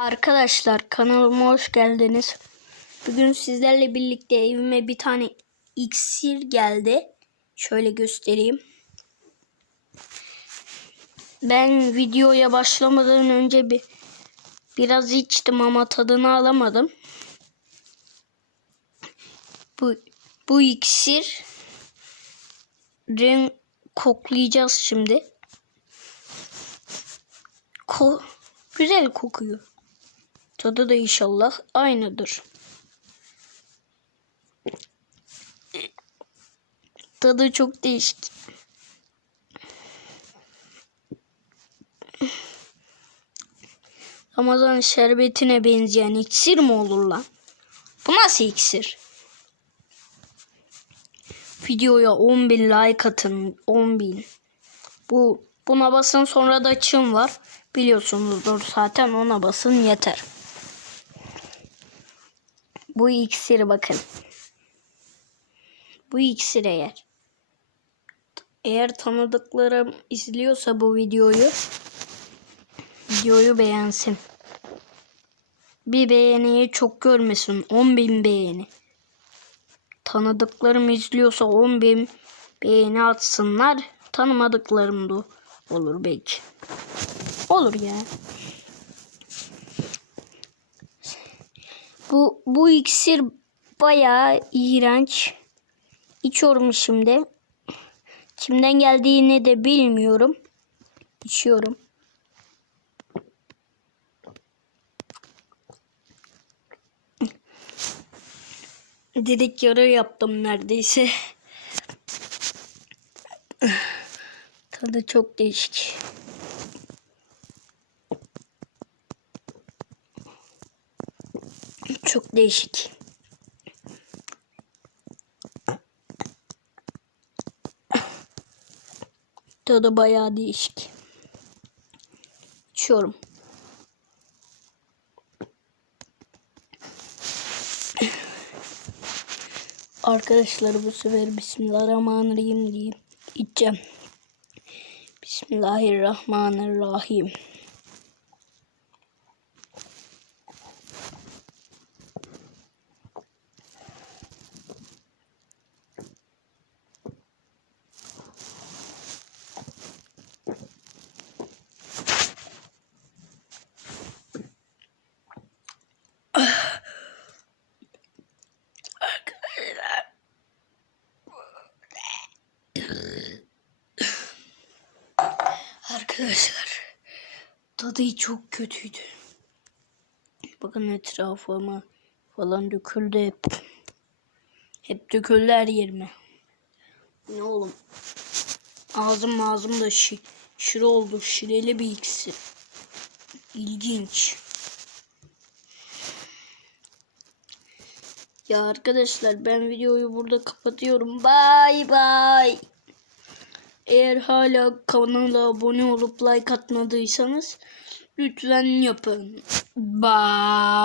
Arkadaşlar kanalıma hoş geldiniz. Bugün sizlerle birlikte evime bir tane iksir geldi. Şöyle göstereyim. Ben videoya başlamadan önce bir biraz içtim ama tadını alamadım. Bu bu iksir renk koklayacağız şimdi. Ko güzel kokuyor. Tadı da inşallah aynıdır. Tadı çok değişik. Ramazan şerbetine benzeyen iksir mi olur lan? Bu nasıl iksir? Videoya 10.000 like atın. 10.000. Bu buna basın sonra da çım var. Biliyorsunuzdur zaten ona basın yeter. Bu iksiri bakın. Bu iksir eğer. Eğer tanıdıklarım izliyorsa bu videoyu videoyu beğensin. Bir beğeniyi çok görmesin. 10.000 beğeni. Tanıdıklarım izliyorsa 10.000 beğeni atsınlar. Tanımadıklarım da olur belki. Olur ya. Bu bu iksir bayağı iğrenç. İçiyorum şimdi. Kimden geldiğini de bilmiyorum. İçiyorum. Dedik yarı yaptım neredeyse. Tadı çok değişik. Çok değişik. Tadı bayağı değişik. İçiyorum. Arkadaşlar bu sefer Bismillahirrahmanirrahim diyeyim. İçeceğim. Bismillahirrahmanirrahim. Arkadaşlar. Tadı çok kötüydü. Bakın etrafıma falan döküldü hep. Hep döküldü her yerime. Ne oğlum? Ağzım ağzım da şi şire oldu. Şireli bir iksir. İlginç. Ya arkadaşlar ben videoyu burada kapatıyorum. Bay bay. Eğer hala kanala abone olup like atmadıysanız lütfen yapın. Bye.